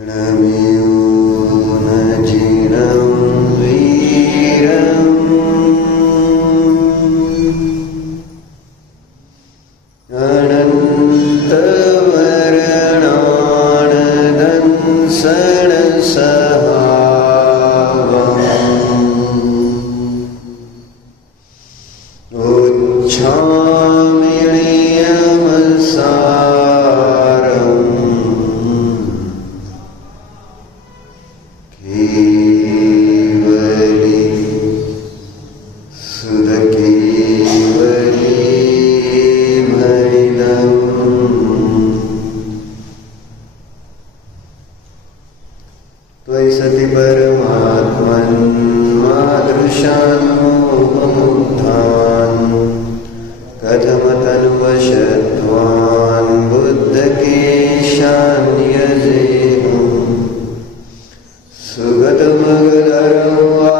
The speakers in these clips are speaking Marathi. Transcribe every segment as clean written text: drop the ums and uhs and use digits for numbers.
णमेव न चिरं वीरम् अनन्तवर्णानदंसणसहावम् उच्छामिळीयमसारम् केवली सुधकेवली भैलम् त्वयि सति परमात्मन् मादृशान् मोहमुग्धान् कथमतन्वशत्वान् बुद्धकेशान्यजेहम् सुगतमगधरं वा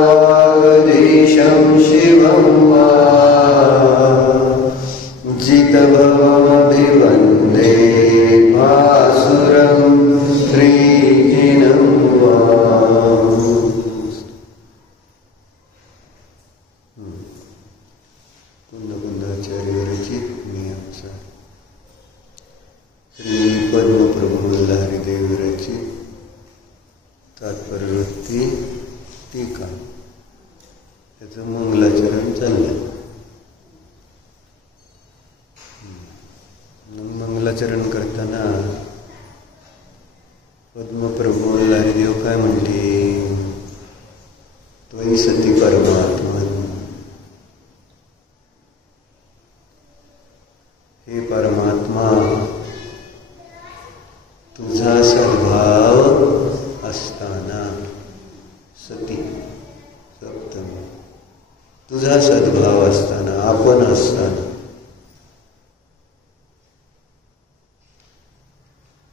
वागधीशं शिवं वा जितभवमभिवन्दे भासुरं श्रीजिनं वा। कुंदकुंदाचार्य रचित नियमसा श्री पद्मप्रभु लहरीदेव रचित तात्पर्यवृत्ती टीका त्याचं मंगलाचरण चाललं. मंगलाचरण करताना पद्मप्रभू लहरीदेव काय म्हणते? त्वयि सती परमात्मन, हे परमात्मा, तुझा सद्भाव असताना, सती सप्तमी, तुझा सद्भाव असताना, आपण असताना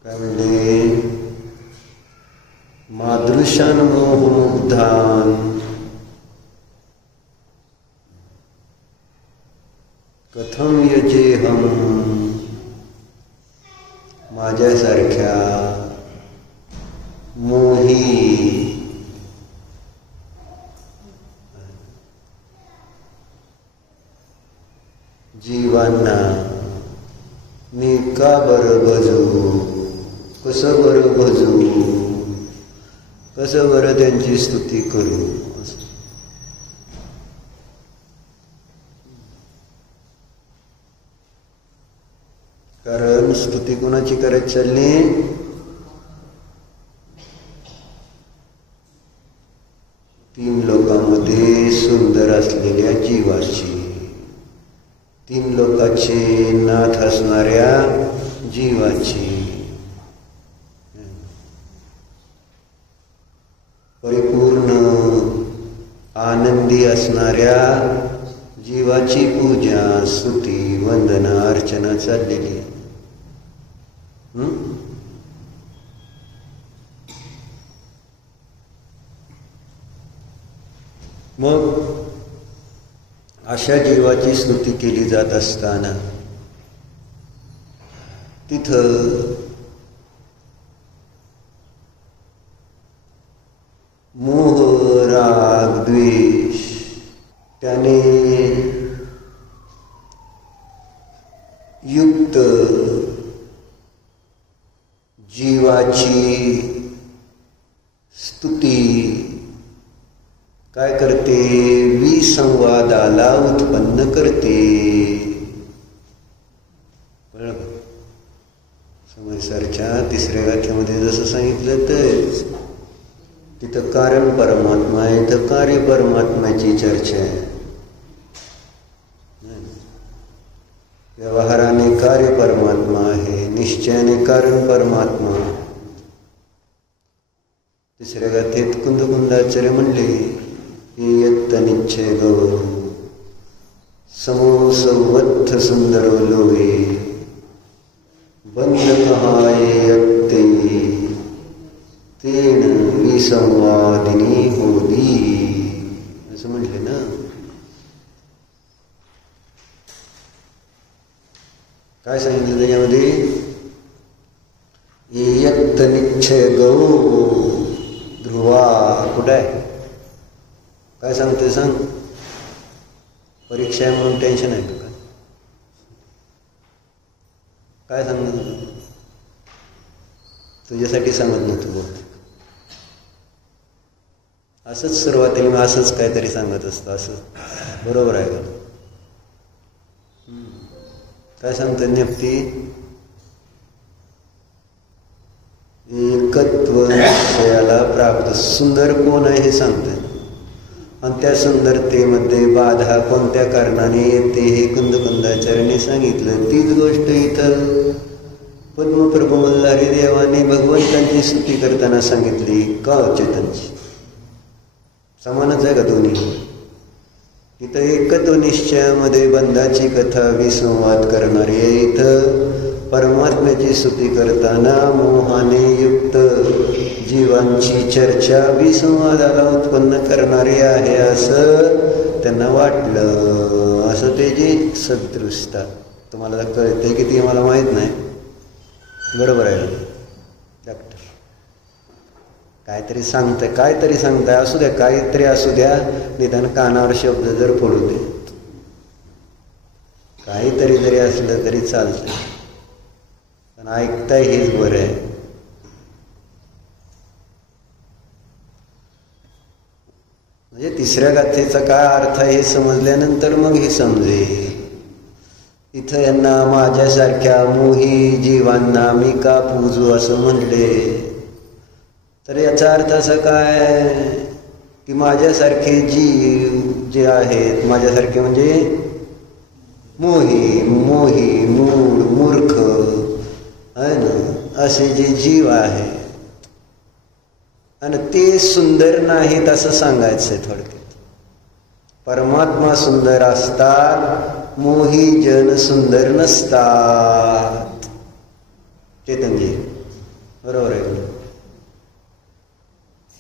काय म्हणते? मादृशान मोहमुग्धान कथम यजेहम, माझ्यासारख्या मोही जीवांना मी का बरं भजू, कसं बरं भजू, कसं बरं त्यांची स्तुती करू? कारण स्तुती कोणाची करायची चालली? तीन लोकांमध्ये सुंदर असलेल्या जीवाची, तीन लोकांचे नाथ असणाऱ्या जीवाची, परिपूर्ण आनंदी असणाऱ्या जीवाची पूजा, स्तुती, वंदना, अर्चना चाललेली. मग अशा जीवाची स्तुती केली जात असताना तिथं मोह, राग, द्वेष त्याने युक्त जीवाची स्तुती काय करते? विसंवादाला उत्पन्न करते. समयसारच्या तिसऱ्या गाथेमध्ये जसं सांगितलं तर तिथं कारण परमात्मा आहे, इथं कार्य परमात्म्याची चर्चा आहे. व्यवहाराने कार्य परमात्मा आहे, निश्चयाने कारण परमात्मा. तिसऱ्या गाथेत कुंदकुंदाचार्य म्हणले यत्तनिच्छे गौ समोसवत्थ सुंदरो लोवे बंद कहाये यत्ते तेन विसंवादिनी होदी, असं म्हटले ना. काय सांगितलं त्याच्यामध्ये? यत्तनिच्छे परिच्छय गौ ध्रुवा कुठं आहे? काय सांगते सांग? परीक्षा आहे म्हणून टेन्शन आहे का? काय सांगत तुझ्यासाठी सांगत नव्हतं बोलते. असंच सुरुवातीला मी असंच काहीतरी सांगत असतो. असं बरोबर आहे का? काय सांगतं नेमकी? एकत्व निश्चयाला प्राप्त. सुंदर कोण आहे हे सांगते, आणि त्या सुंदरतेमध्ये बाधा कोणत्या कारणाने येते हे कुंदकुंदाचार्याने सांगितलं. तीच गोष्ट इथं पद्मप्रभू मल्हारी देवाने भगवंतांची स्तुती करताना सांगितली. का चेतनची समानच आहे का दोन्ही? इथं एकत्व निश्चयामध्ये बंधाची कथा विसंवाद करणारी आहे. इथं परमात्म्याची स्तुती करताना मोहाने युक्त जीवांची चर्चा विसंवादाला उत्पन्न करणारी आहे असं त्यांना वाटलं. असं ते जे सदृशता तुम्हाला कळते की ती मला माहीत नाही. बरोबर आहे डॉक्टर? काहीतरी सांगताय, काहीतरी सांगताय, असू द्या, काहीतरी असू द्या, निदान कानावर शब्द जर पडू दे. काहीतरी जरी असलं तरी चालतंय, पण ऐकताय हेच बरं आहे. म्हणजे तिसऱ्या गाथेचा काय अर्थ आहे हे समजल्यानंतर मग हे समजेल. इथं यांना माझ्यासारख्या मोही जीवांना मी का पूजू असं म्हणले, तर याचा अर्थ असा काय की माझ्यासारखे जीव जे आहेत, माझ्यासारखे म्हणजे मोही मोही मूढ मूर्ख आहे ना, असे जे जीव आहेत आणि ते सुंदर नाहीत असं सांगायचंय थोडक्यात. परमात्मा सुंदर असतात, मोही जन सुंदर नसतात. चेतनजी बरोबर आहे.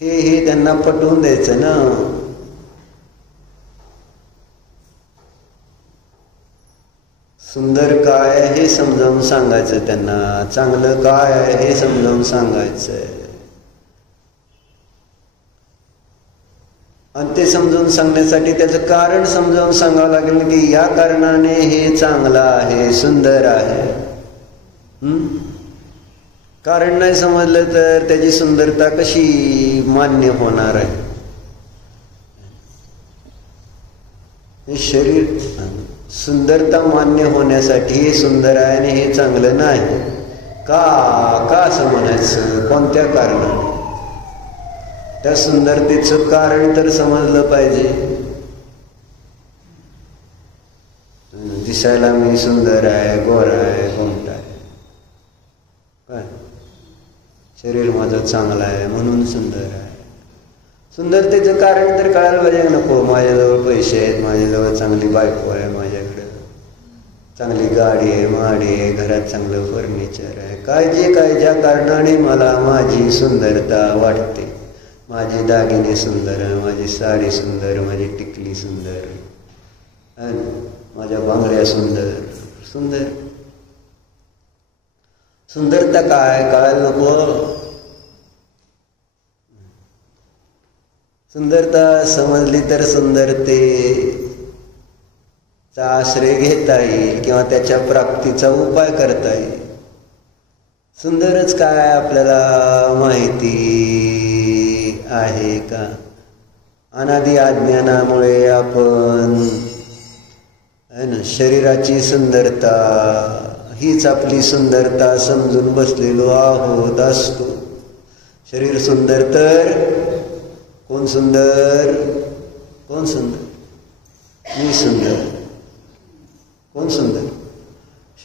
हे त्यांना पटवून द्यायचं ना. सुंदर काय हे समजावून सांगायचं त्यांना, चांगलं काय आहे हे समजावून सांगायचंय. आणि ते समजावून सांगण्यासाठी त्याचं कारण समजावून सांगावं लागेल की या कारणाने हे चांगलं आहे, सुंदर आहे. कारण नाही समजलं तर त्याची सुंदरता कशी मान्य होणार आहे? हे शरीर सुंदरता मान्य होण्यासाठी हे सुंदर आहे आणि हे चांगलं नाही का असं म्हणायचं? कोणत्या कारणाने? त्या सुंदरतेचं कारण तर समजलं पाहिजे. दिसायला मी सुंदर आहे, गोरा आहे, गोमटा आहे, काय शरीर माझं चांगलं आहे म्हणून सुंदर आहे. सुंदरतेचं कारण तर कळायला पाहिजे. नको माझ्याजवळ पैसे आहेत, माझ्याजवळ चांगली बायको आहे, माझ्याकडे चांगली गाडी आहे, माडी आहे, घरात चांगलं फर्निचर आहे, काय ज्या कारणाने मला माझी सुंदरता वाटते. माझे दागिने सुंदर आहे, माझी साडी सुंदर, माझी टिकली सुंदर, माझ्या बांगड्या सुंदर. सुंदरता काय कळायला नको? सुंदरता समजली तर सुंदरतेचा आश्रय घेता येईल किंवा त्याच्या प्राप्तीचा उपाय करता येईल. सुंदरच काय आपल्याला माहिती आहे का? अनादि अज्ञानामुळे आपण आहे ना शरीराची सुंदरता हीच आपली सुंदरता समजून बसलेलो आहोत असतो. शरीर सुंदर तर कोण सुंदर? कोण सुंदर? मी सुंदर. कोण सुंदर?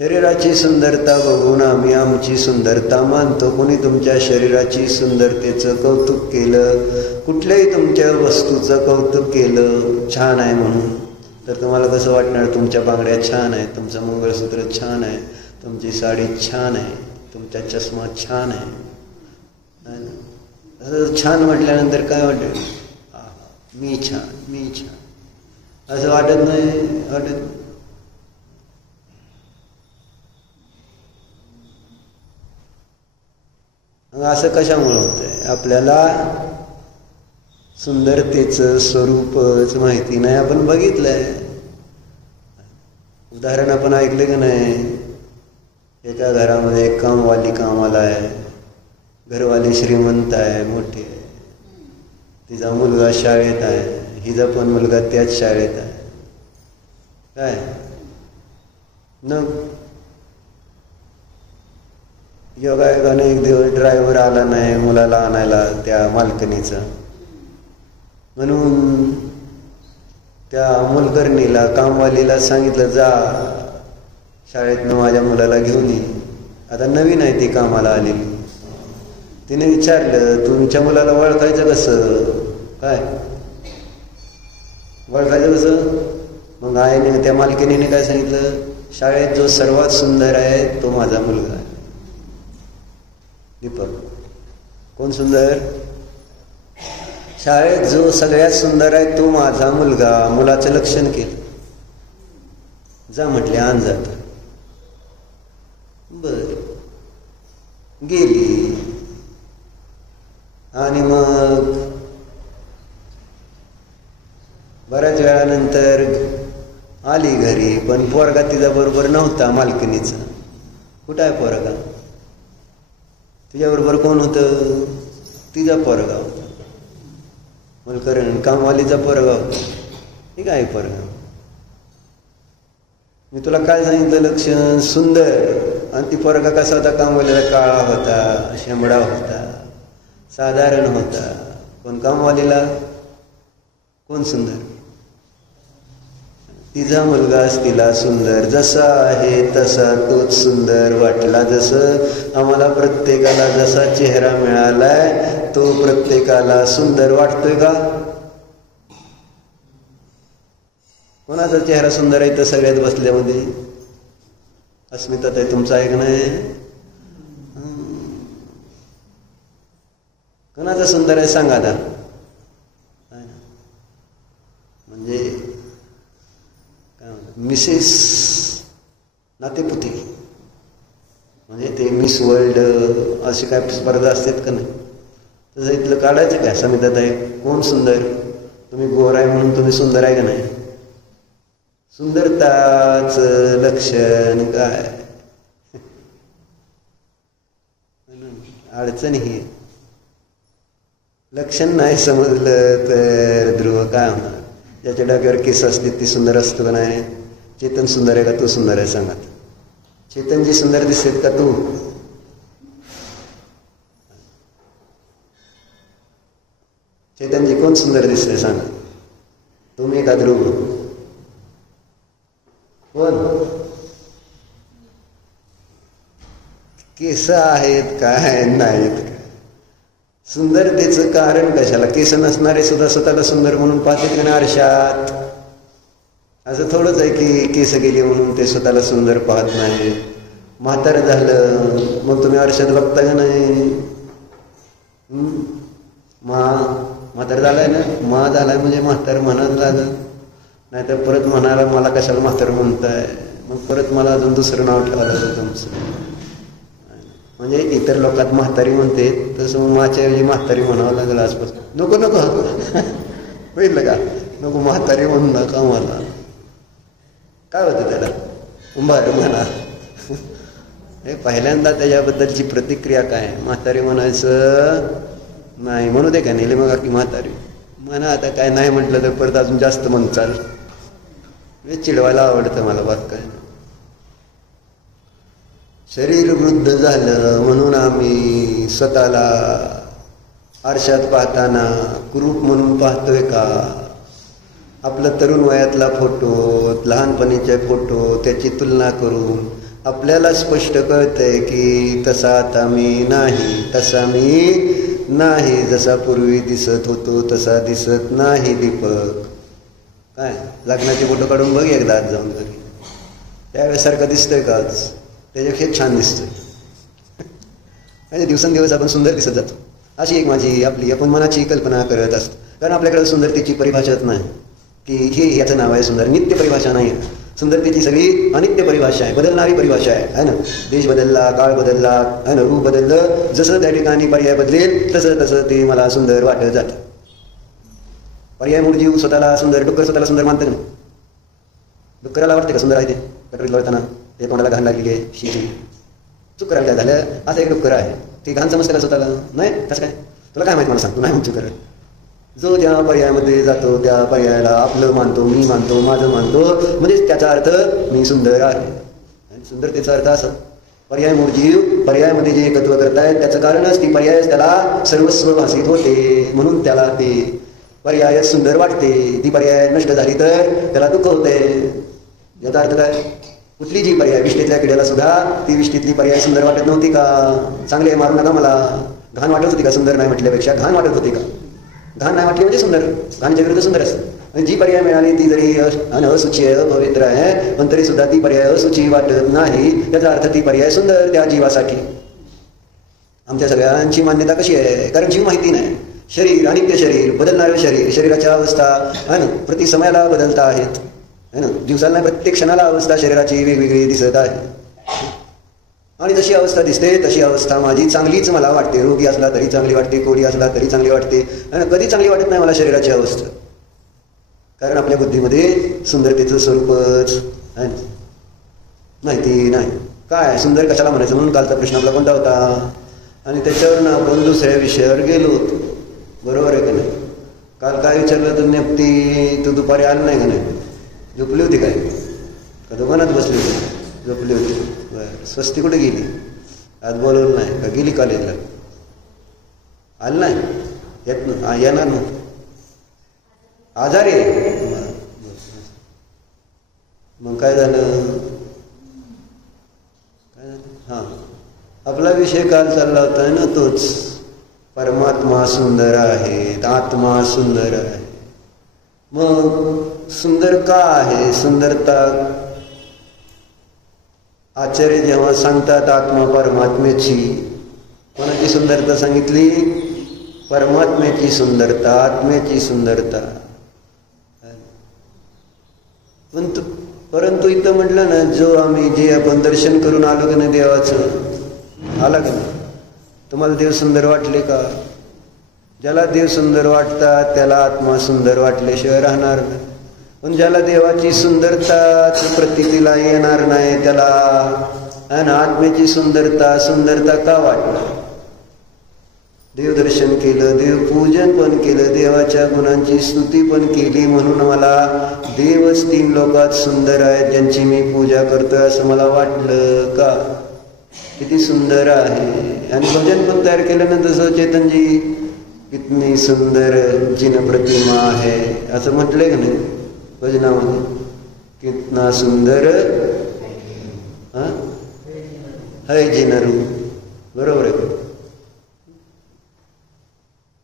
शरीराची सुंदरता बघून आम्ही आमची सुंदरता मानतो. कोणी तुमच्या शरीराची सुंदरतेचं कौतुक केलं, कुठल्याही तुमच्या वस्तूचं कौतुक केलं छान आहे म्हणून, तर तुम्हाला कसं वाटणार? तुमच्या बांगड्या छान आहेत, तुमचं मंगळसूत्र छान आहे, तुमची साडी छान आहे, तुमचा चष्मा छान आहे. छान म्हटल्यानंतर काय वाटेल? मी छान असं वाटत नाही? असं कशामुळे होतंय? आपल्याला सुंदरतेचं स्वरूपच माहिती नाही. आपण बघितलंय उदाहरण, आपण ऐकलं की नाही, एका घरामध्ये एक कामवाली कामाला आहे, घरवाली श्रीमंत आहे, मोठी आहे, तिचा मुलगा शाळेत आहे, हिचा पण मुलगा त्याच शाळेत आहे. काय न योगायोगाने एक दिवस ड्रायव्हर आला नाही मुलाला आणायला त्या मालकणीचा, म्हणून त्या मुलकर्णीला कामवालीला सांगितलं, जा शाळेतनं माझ्या मुलाला घेऊन ये. आता नवीन आहे ती कामाला आलेली. तिने विचारलं, तुमच्या मुलाला ओळखायचं कसं? काय ओळखायचं कसं? मग आईने त्या मालकीने काय सांगितलं, शाळेत जो सर्वात सुंदर आहे तो माझा मुलगा आहे. दीपक कोण सुंदर? शाळेत जो सगळ्यात सुंदर आहे तो माझा मुलगा. मुलाचं लक्षण केलं, जा म्हटले आण जात. बर गेली आणि मग बऱ्याच वेळानंतर आली घरी, पण पोरगा तिचा बरोबर नव्हता मालकिनीचा. कुठं आहे पोरगा? तिच्याबरोबर कोण होतं? तिचा पोरगा होता. मुलकरण कामवालीचा पोरगा होता. हे काय पोरगा? मी तुला काय सांगितलं लक्षण? सुंदर. आणि ती पोरगा कसा होता? कामवालीला काळा होता, शेंबडा होता, साधारण होता. पण कामवालीला कोण सुंदर? तिचा मुलगाच तिला सुंदर. जसा आहे तसा तोच सुंदर वाटला. जसं आम्हाला प्रत्येकाला जसा चेहरा मिळालाय तो प्रत्येकाला सुंदर वाटतोय का? कोणाचा चेहरा सुंदर आहे तर सगळ्यात बसल्यामध्ये? अस्मिता ताई तुमचं आहे का नाही? कोणाचा सुंदर आहे सांगा आता. म्हणजे काय म्हणतात, मिसेस नातेपुते, म्हणजे ते मिस वर्ल्ड असे काय स्पर्धा असतात का नाही? तसं इथलं काढायचं काय? समितात आहे कोण सुंदर? तुम्ही गोर आहे म्हणून तुम्ही सुंदर आहे का नाही? सुंदरताच लक्षण काय? अडचण ही लक्षण नाही समजलं तर ध्रुव काय होणार? ज्याच्या डोक्यावर केस असते ती सुंदर असतो का नाही? चेतन सुंदर आहे का तू सुंदर आहे सांगा? चेतनजी सुंदर दिसतेत का तू? चेतनजी कोण सुंदर दिसतंय सांगा? तुम्ही का ध्रुव? कोण? केस आहेत काय नाहीत काय? सुंदरतेचं कारण कशाला? केस नसणारे सुद्धा स्वतःला सुंदर म्हणून पाहतात का नाही आरशात? असं थोडंच आहे की केस गेली म्हणून ते स्वतःला सुंदर पाहत नाही. म्हातारं झालं मग तुम्ही आरशात बघता का नाही? म्हातार झालाय ना, मा झालाय म्हणजे म्हातार म्हणायला लागलं. नाहीतर परत म्हणायला मला कशाला म्हातार म्हणताय, मग परत मला अजून दुसरं नाव ठेवावं लागलं तुमचं. म्हणजे इतर लोकात म्हातारी म्हणते तसं मग माच्या ऐवजी म्हातारी म्हणावं लागेल आसपास. नको नको बघितलं का? नको म्हातारी म्हणू नका मला. काय होतं त्याला? बरं म्हणा. हे पहिल्यांदा त्याच्याबद्दलची प्रतिक्रिया काय? म्हातारी म्हणायचं नाही, म्हणू दे का नेले मग की म्हातारी म्हणा. आता काय नाही म्हटलं तर परत अजून जास्त म्हणचाल. चिडवायला आवडतं मला बात काय. शरीर वृद्ध झालं म्हणून आम्ही स्वतःला आरशात पाहताना कुरूप म्हणून पाहतोय का? आपलं तरुण वयातला फोटो, लहानपणीचे फोटो त्याची तुलना करून आपल्याला स्पष्ट कळतंय की तसा आता मी नाही, तसा मी नाही, जसा पूर्वी दिसत होतो तसा दिसत नाही. दीपक काय लग्नाचे फोटो काढून बघ एकदा आज जाऊन घरी. त्यावेळेसारखं दिसतोय का आज? त्याच्यापेक्षा छान दिसतोय. म्हणजे दिवसेंदिवस आपण सुंदर दिसत जातो. अशी एक माझी आपली आपण मनाची कल्पना करत असतो. कारण आपल्याकडे सुंदरतेची परिभाषाच नाही की हे याचं नाव आहे सुंदर. नित्य परिभाषा नाही. सुंदरतेची सगळी अनित्य परिभाषा आहे, बदलणारी परिभाषा आहे ना. देश बदलला, काळ बदलला, आहे ना, रूप बदललं, जसं त्या ठिकाणी पर्याय बदलेल तसं तसं ते मला सुंदर वाटत जातं. पर्याय मूळ जीव स्वतःला सुंदर, डुक्कर स्वतःला सुंदर मानतं का नाही? डुक्कराला वाटते का सुंदर आहे ते? कटोरीत लोळताना ते तोंडाला घाण लागली गे शिशी चूक करायला काय झालं, असं एक डुक्कर आहे, ते घाण समजतं का स्वतःला? नाही. कसं काय? तुला काय माहिती मला सांग, तू नाही म्हणतो करत. जो ज्या पर्यायामध्ये जातो त्या पर्यायाला आपलं मानतो, मी मानतो, माझं मानतो, म्हणजे त्याचा अर्थ मी सुंदर आहे. आणि सुंदरतेचा अर्थ असा, पर्याय मूळ जीव पर्यायामध्ये जे एकत्व करतायत त्याचं कारणच ती पर्याय त्याला सर्वस्व भासित होते, म्हणून त्याला ते पर्याय सुंदर वाटते. ती पर्याय नष्ट झाली तर त्याला दुःख होते. याचा अर्थ काय? कुठली जी पर्याय, विष्ठेतल्या किड्याला सुद्धा ती विष्ठेतली पर्याय सुंदर वाटत नव्हती का? चांगले मारू नका मला, घाण वाटत होती का? सुंदर नाही म्हटल्यापेक्षा घाण वाटत होती का? घाण नाही म्हटली म्हणजे सुंदर, घाणच्या विरुद्ध सुंदर असतं. आणि जी पर्याय मिळाली ती जरी असुची आहे, अपवित्र आहे, पण तरी सुद्धा ती पर्याय असुची वाटत नाही. त्याचा अर्थ ती पर्याय सुंदर त्या जीवासाठी. आमच्या सगळ्यांची मान्यता कशी आहे? कारण जीव माहिती नाही. शरीर, अनित्य शरीर, बदलणारे शरीर, शरीराच्या अवस्था आहे ना प्रति समयाला बदलता आहेत, है ना. दिवसाला नाही, प्रत्येक क्षणाला अवस्था शरीराची वेगवेगळी दिसत आहे. आणि जशी अवस्था दिसते तशी अवस्था माझी चांगलीच मला वाटते. रोगी असला तरी चांगली वाटते, कोडी असला तरी चांगली वाटते, आणि कधी चांगली वाटत नाही मला शरीराची अवस्था. कारण आपल्या बुद्धीमध्ये सुंदरतेचं स्वरूपच माहिती नाही. काय सुंदर कशाला म्हणायचं म्हणून कालचा प्रश्न आपला कोणता होता, आणि त्याच्यावरून आपण दुसऱ्या विषयावर गेलो होतो. बरोबर आहे का नाही? काल काय विचारलं तर नेमती तू दुपारी आली नाही का नाही? झोपली होती काय? का दुकानात बसली होती? झोपली होती. बरं. स्वस्ती कुठे गेली? आज बोलवलं नाही का? गेली कॉलेजला? आलं नाही? येणार ना? आजारी आहे? मग काय झालं? हां, आपला विषय काल चालला होता ना तोच, परमात्मा सुंदर आहे, आत्मा सुंदर आहे. मग सुंदर का आहे? सुंदरता आचार्य जेव्हा सांगतात आत्मा परमात्म्याची, कोणाची सुंदरता सांगितली? परमात्म्याची सुंदरता, आत्म्याची सुंदरता. परंतु इथं म्हटलं ना, जो आम्ही जे आपण दर्शन करून आलो की नाही देवाचं, आला की नाही? तुम्हाला देव सुंदर वाटले का? ज्याला देव सुंदर वाटतात त्याला आत्मा सुंदर वाटल्याशिवाय राहणार नाही. पण ज्याला देवाची सुंदरता प्रतीला येणार नाही त्याला आत्म्याची सुंदरता का वाटणार? देवदर्शन केलं, देवपूजन पण केलं, देवाच्या गुणांची स्तुती पण केली, म्हणून मला देवच 3 लोकात सुंदर आहेत ज्यांची मी पूजा करतोय असं मला वाटलं का? किती सुंदर आहे. आणि भजन पण तयार केलं ना तसं चेतनजी, कितनी सुंदर जिन प्रतिमा आहे असं म्हटलंय का नाही भजनामध्ये? कितना सुंदर है जिन रूप. बरोबर आहे.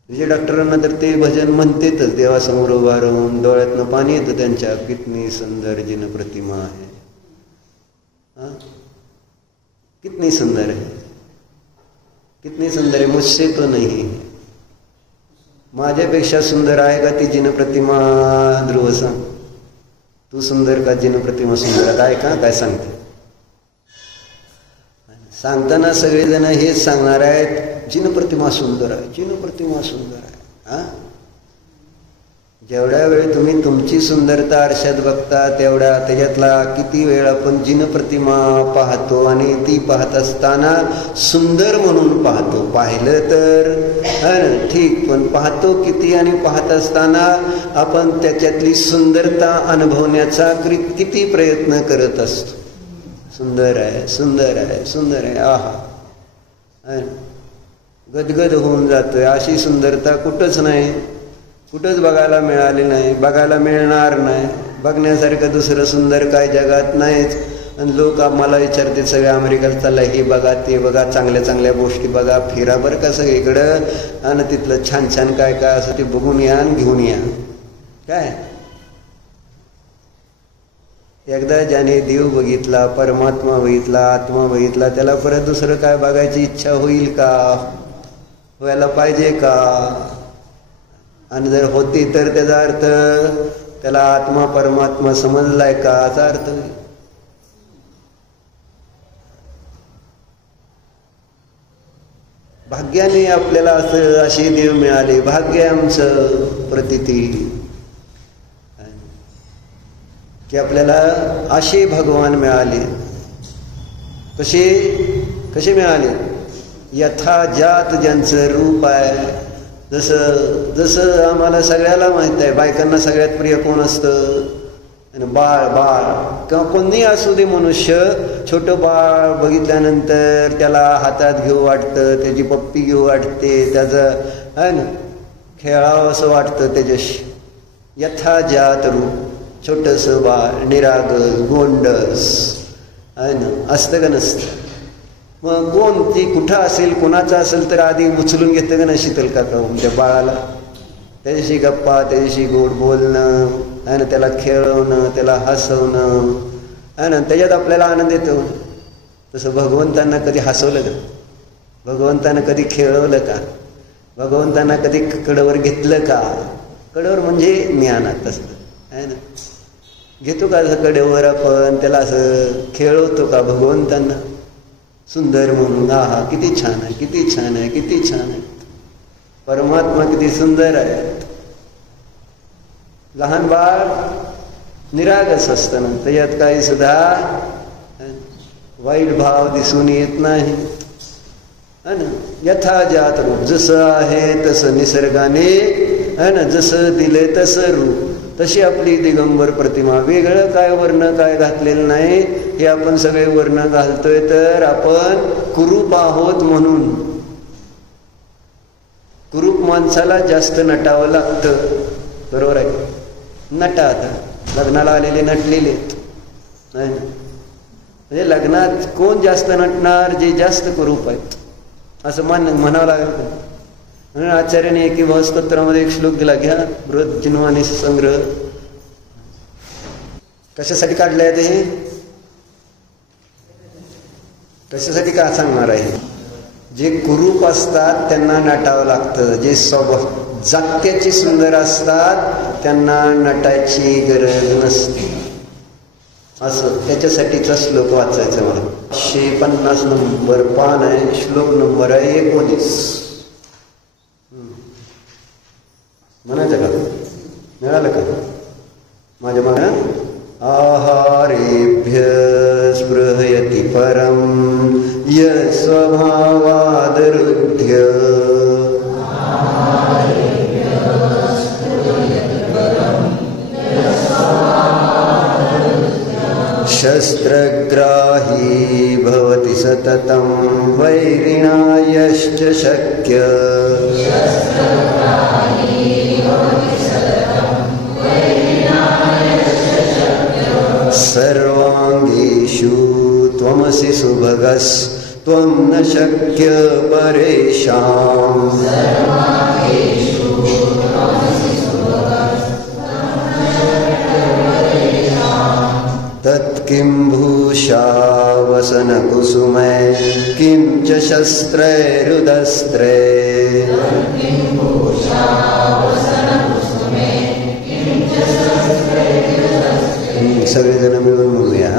विजय डॉक्टरांना तर ते भजन म्हणतेच, देवासमोर उभा राहून डोळ्यातनं पाणी येतं त्यांच्या, कितनी सुंदर जिन प्रतिमा आहे. कितनी सुंदर है, कितनी सुंदर है, मुझसे तो नहीं. माझ्यापेक्षा सुंदर आहे का ती जिन प्रतिमा? ध्रुव सांग, तू सुंदर का जिन प्रतिमा सुंदर आहे का? काय सांगते? सांगताना सगळेजण हेच सांगणार आहेत, जिन प्रतिमा सुंदर आहे, जिन प्रतिमा सुंदर आहे. जेवढ्या वेळ तुम्ही तुमची सुंदरता आरशात बघता तेवढ्या त्याच्यातला किती वेळ आपण जिन प्रतिमा पाहतो, आणि ती पाहत असताना सुंदर म्हणून पाहतो. पाहिलं तर ठीक, पण पाहतो किती, आणि पाहत असताना आपण त्याच्यातली सुंदरता अनुभवण्याचा किती प्रयत्न करत असतो. सुंदर आहे, सुंदर आहे, सुंदर आहे, आहा, गदगद होऊन जातोय. अशी सुंदरता कुठंच नाही, कुठंच बघायला मिळाली नाही, बघायला मिळणार नाही. बघण्यासारखं दुसरं सुंदर काय जगात नाहीच. आणि लोक आम्हाला विचारते सगळ्या अमेरिकेला चालला, हे बघा ते बघा, चांगल्या चांगल्या गोष्टी बघा, फिरा बरं का सगळीकडं, आणि तिथलं छान छान काय काय असं ते बघून या आणि घेऊन या. काय एकदा ज्याने देव बघितला, परमात्मा बघितला, आत्मा बघितला, त्याला परत दुसरं काय बघायची इच्छा होईल का? व्हायला पाहिजे का? आणि जर होती तर त्याचा अर्थ त्याला आत्मा परमात्मा समजलाय का असा अर्थ होईल. भाग्याने आपल्याला असे देव मिळाले, भाग्य आमचं प्रतिती की आपल्याला असे भगवान मिळाले. कसे मिळाले? यथा जात ज्यांचं रूप आहे. जसं आम्हाला सगळ्याला माहित आहे, बायकांना सगळ्यात प्रिय कोण असतं? बाळ. किंवा कोणी असू दे मनुष्य, छोटं बाळ बघितल्यानंतर त्याला हातात घेऊ वाटतं, त्याची पप्पी घेऊ वाटते, त्याचं आहे ना खेळावं असं वाटतं त्याच्याशी. यथा जात रूप, छोटंसं बाळ, निरागस, गोंडस आहे ना, असतं का नसतं? मग कोण ती कुठं असेल, कोणाचं असेल तर आधी उचलून घेतं का नाही शीतल काका त्या बाळाला, त्याच्याशी गप्पा, त्याच्याशी गोड बोलणं आहे ना, त्याला खेळवणं, त्याला हसवणं आहे ना, त्याच्यात आपल्याला आनंद येतो. तसं भगवंतांना कधी हसवलं का? भगवंतांना कधी खेळवलं का? भगवंतांना कधी कडेवर घेतलं का? कडेवर म्हणजे ज्ञानात असतं आहे ना, घेतो का असं कडेवर आपण, त्याला असं खेळवतो का भगवंतांना? सुंदर म्हणून, आहा किती छान आहे, किती छान आहे, किती छान आहे. परमात्मा किती सुंदर आहे. लहान बाळ निरागस असतं ना, त्याच्यात काही सुद्धा वाईट भाव दिसून येत नाही है ना. यथा जात रूप, जसं आहे तसं निसर्गाने है ना, जसं दिले तसं रूप, तशी आपली दिगंबर प्रतिमा. वेगळं काय वर्ण काय घातलेलं नाही, हे आपण सगळे वर्ण घालतोय तर आपण कुरूप आहोत म्हणून. कुरूप माणसाला जास्त नटावं लागतं, बरोबर आहे. नटा आता लग्नाला आलेले नटलेले नाही, म्हणजे लग्नात कोण जास्त नटणार? जे जास्त कुरूप आहेत असं म्हणावं लागेल. म्हणून आचार्याने एकी स्तोत्रामध्ये एक श्लोक दिला, घ्या बृहत जिन्वानी संग्रह. कशासाठी काढलंय ते? कशासाठी का सांगणार आहे? जे कुरूप असतात त्यांना नटावं लागतं, जे स्वभाव जात्याचे सुंदर असतात त्यांना नटायची गरज नसते. असं त्याच्यासाठीचा श्लोक वाचायचा मला. 150 नंबर पान आहे, श्लोक नंबर आहे 19. म्हणायचं का? मिळालं का माझ्या मागण्या? आहारेभ्य स्पृहयति परम यस्वभावादरुध्य शस्त्रग्राही भवति सततं वैरिणायश्च शक्य सर्वांगेषु त्वमसि सुभगस् त्वं न शक्य परेषाम्. तत्किं भूषा वसनकुसुमै किं च शस्त्रैरुदस्त्रे सगळेजण मिळून म्हणूया.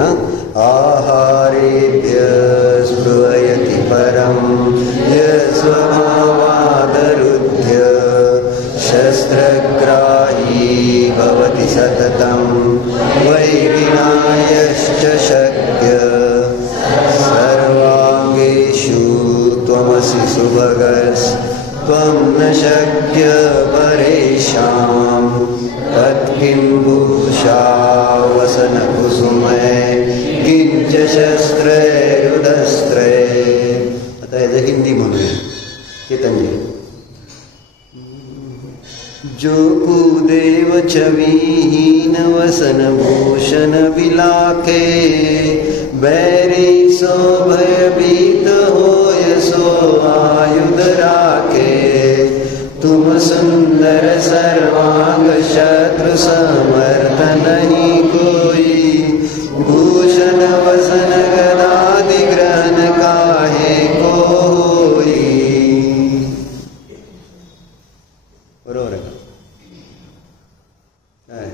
आहारेभ्य स्पृहयति परं यस्वभावादरुध्य शस्त्रग्राही भवति सततं वैरिणायश्च शक्य सर्वांगेषु त्वमसि सुभगस्त्वं न शक्य परेषाम्. तत्किं भूषा वसनकुसुमै किंच शस्त्रैरुदस्त्रे. आता याचं हिंदी म्हणूया चैतन्य. जो कुदेव छविहीन वसन भूषण बिलाखे बैरी सो भयभीत होय सो आयुध राखे. तुम सुंदर सर्वांग शत्रु समर्थ नहीं कोई भूषण वसन गदादि ग्रहण काहे कोई. बरोबर आहे काय?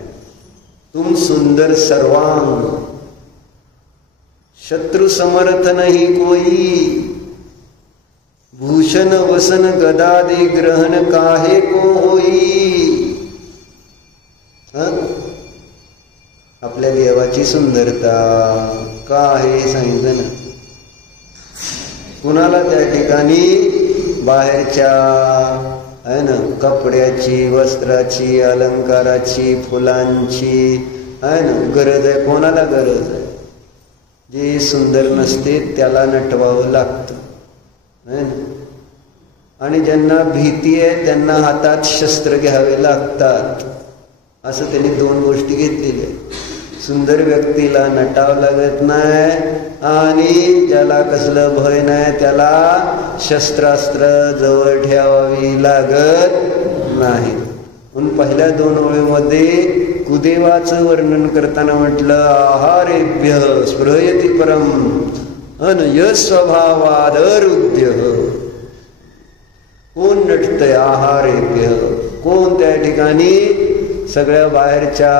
तुम सुंदर सर्वांग, शत्रु समर्थ नहीं कोई, भूषण वसन गदा दे ग्रहण काहे को होई। आपल्या देवाची सुंदरता का आहे सांगितलं ना. कुणाला त्या ठिकाणी बाहेरच्या आहे ना कपड्याची, वस्त्राची, अलंकाराची, फुलांची आहे ना गरज आहे? कोणाला गरज आहे? जे सुंदर नसते त्याला नटवावं लागतं है ना. आणि ज्यांना भीती आहे त्यांना हातात शस्त्र घ्यावे लागतात. असं त्यांनी दोन गोष्टी घेतलेल्या आहेत. सुंदर व्यक्तीला नटावं लागत नाही आणि ज्याला कसलं भय नाही त्याला शस्त्रास्त्र जवळ ठेवावी लागत नाही. म्हणून पहिल्या दोन ओळीमध्ये कुदेवाचं वर्णन करताना म्हटलं आहारेभ्य स्पृहयति परम अनयस्वभावाद अरुद्य. कोण नटतंय? आहारेभ्य. कोण त्या ठिकाणी सगळ्या बाहेरच्या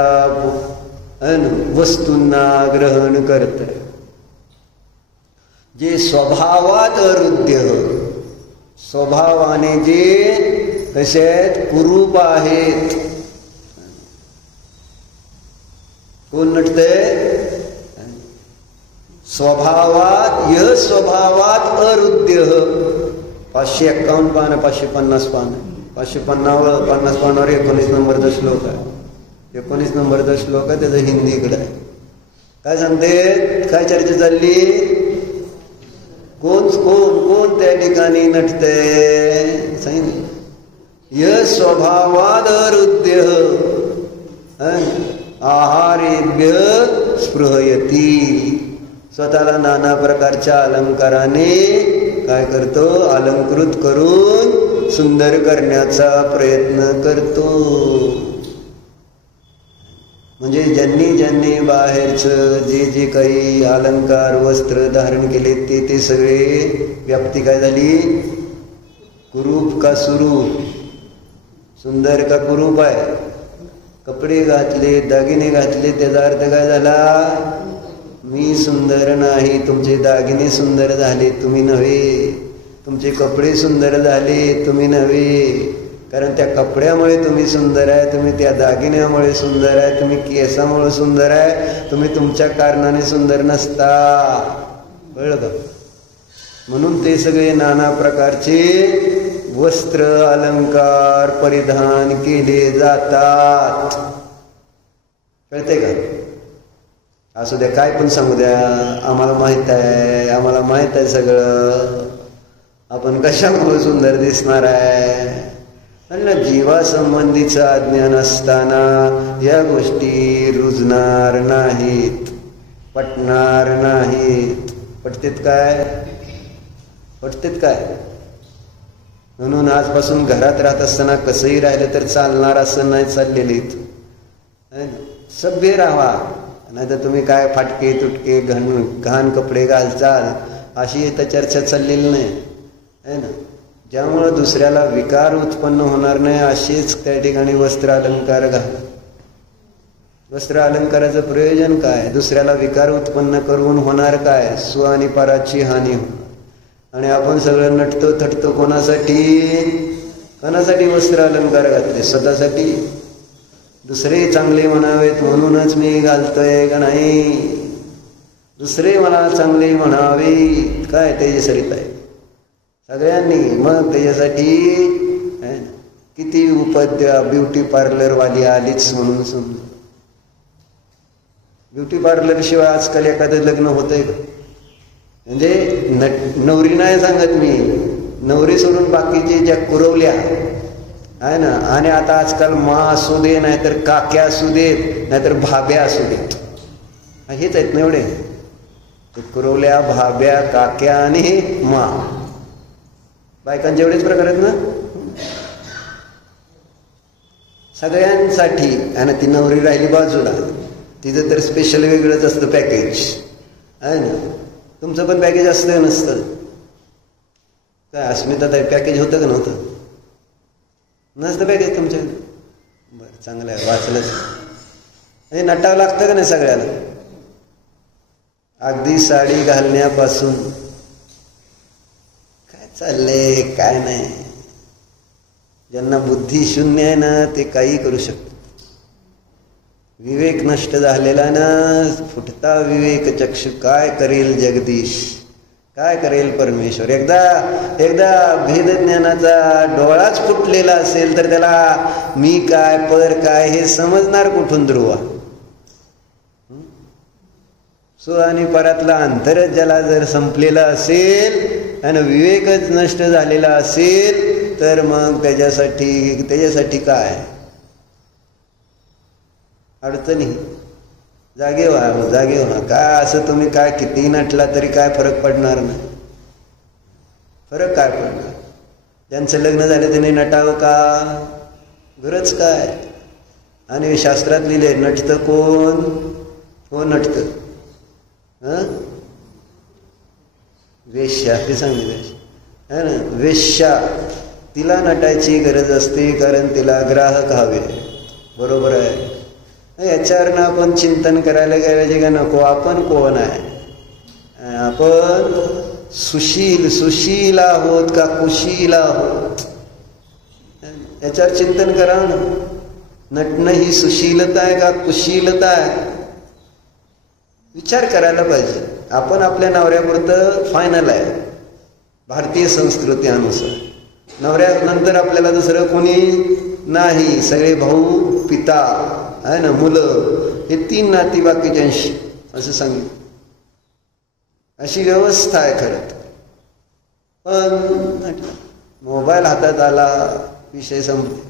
वस्तूंना ग्रहण करतंय? जे स्वभावात अरुद्य, स्वभावाने जे कसे आहेत? कुरूप आहेत. कोण नटतंय? स्वभावात यह स्वभावात अरुद्य. 551 पान, 550 पान, 550 पानावर 19 नंबरचा श्लोक आहे. 19 नंबरचा श्लोक आहे, त्याचं हिंदी इकडं आहे. काय सांगते? काय चर्चा चालली? कोण कोण कोण त्या ठिकाणी नटतंय? सांगितलं य स्वभावाद अरुद्य आहारेभ्य स्पृहयती. स्वतःला नाना प्रकारच्या अलंकाराने काय करतो? अलंकृत करून सुंदर करण्याचा प्रयत्न करतो. म्हणजे ज्यांनी ज्यांनी बाहेरचं जे जे काही अलंकार वस्त्र धारण केले ते सगळे व्याप्ती काय झाली? कुरूप का सुरूप? सुंदर का कुरूप आहे? कपडे घातले, दागिने घातले, त्याचा अर्थ काय झाला? मी सुंदर नाही, तुमचे दागिने सुंदर झाले, तुम्ही नव्हे. तुमचे कपडे सुंदर झाले, तुम्ही नव्हे. कारण त्या कपड्यामुळे तुम्ही सुंदर आहे, तुम्ही त्या दागिन्यामुळे सुंदर आहे, तुम्ही केसामुळे सुंदर आहे, तुम्ही तुमच्या कारणाने सुंदर नसता. कळलं का? म्हणून ते सगळे नाना प्रकारचे वस्त्र अलंकार परिधान केले जातात. कळते का? असू द्या, काय पण सांगू द्या, आम्हाला माहित आहे, आम्हाला माहित आहे सगळं. आपण कशामुळे सुंदर दिसणार आहे? आणि जीवासंबंधीचं अज्ञान असताना या गोष्टी रुजणार नाहीत, पटणार नाहीत. पटतेत काय? पटतेत काय? म्हणून आजपासून घरात राहत असताना कसंही राहिलं तर चालणार असं नाही चाललेले. सभ्य राहा, नाही तर तुम्ही काय फाटके तुटके घाण कपडे घालचाल अशी इथं चर्चा चाललेली नाही आहे ना. ज्यामुळं दुसऱ्याला विकार उत्पन्न होणार नाही असेच त्या ठिकाणी वस्त्र अलंकार घाल. वस्त्र अलंकाराचं प्रयोजन काय? दुसऱ्याला विकार उत्पन्न करून होणार काय? स्व आणि पराची हानी होणार. आणि आपण सगळं नटतो थटतो कोणासाठी? कोणासाठी वस्त्र अलंकार घातले? स्वतःसाठी? दुसरे चांगले म्हणावेत म्हणूनच मी घालतोय का नाही? दुसरे मला चांगले म्हणावे काय त्याच्यासाठी आहे सगळ्यांनी. मग त्याच्यासाठी किती उपद्या ब्युटी पार्लरवाली आलीच म्हणून समजा. ब्युटी पार्लर शिवाय आजकाल एखादं लग्न होतंय का? म्हणजे नवरी नाही सांगत मी, नवरी सोडून बाकीचे ज्या कुरवल्या आहे ना. आणि आता आजकाल मा असू दे, नाहीतर काक्या असू देत, नाहीतर भाब्या असू देत, हेच आहेत ना एवढे. कुरवल्या, भाब्या, काक्या आणि मा, बायकांचे एवढेच प्रकार आहेत ना सगळ्यांसाठी. आणि ती नवरी राहिली बाजूला, तिथं तर स्पेशल वेगळंच असतं पॅकेज आहे ना. तुमचं पण पॅकेज असतं नसतं काय? अस्मिता ताई पॅकेज होतं का नव्हतं? नसतं पॅकेज तुमच्या? बरं, चांगलं आहे, वाचलंच. हे नटावं लागतं का नाही सगळ्याला? अगदी साडी घालण्यापासून काय चाललंय काय नाही. ज्यांना बुद्धी शून्य आहे ना ते काही करू शकतात. विवेक नष्ट झालेला ना, फुटता विवेक चक्षु. काय करेल जगदीश, काय करेल परमेश्वर? एकदा भेदज्ञानाचा डोळाच फुटलेला असेल तर त्याला मी काय पर काय हे समजणार कुठून ध्रुवा? सो आणि परातला अंतरच ज्याला जर संपलेला असेल आणि विवेकच नष्ट झालेला असेल तर मग त्याच्यासाठी काय अडचणी? जागे व्हा. काय असं तुम्ही काय किती नटला तरी काय फरक पडणार नाही. फरक काय पडणार? ज्यांचं लग्न झालं त्याने नटावं का? गरज काय? आणि शास्त्रात लिहिले नटतं कोण नटतं? वेश्या. ते सांगितलं है ना. वेश्या तिला नटायची गरज असते कारण तिला ग्राहक हवे. बरोबर आहे. याच्यावरनं आपण चिंतन करायला पाहिजे का नको? आपण कोण आहे? आपण सुशील आहोत का कुशील आहोत? याच्यावर चिंतन करा ना. नटणं ही सुशीलता आहे का कुशीलता आहे? विचार करायला पाहिजे. आपण आपल्या नवऱ्यापुरतं फायनल आहे भारतीय संस्कृती अनुसार. नवऱ्यानंतर आपल्याला दुसरं कोणी नाही. सगळे भाऊ पिता आहे ना, मुलं हे 3 नाती बाकीच्यांशी असं सांगितलं. अशी व्यवस्था आहे खरं. पण मोबाईल हातात आला विषय संपले.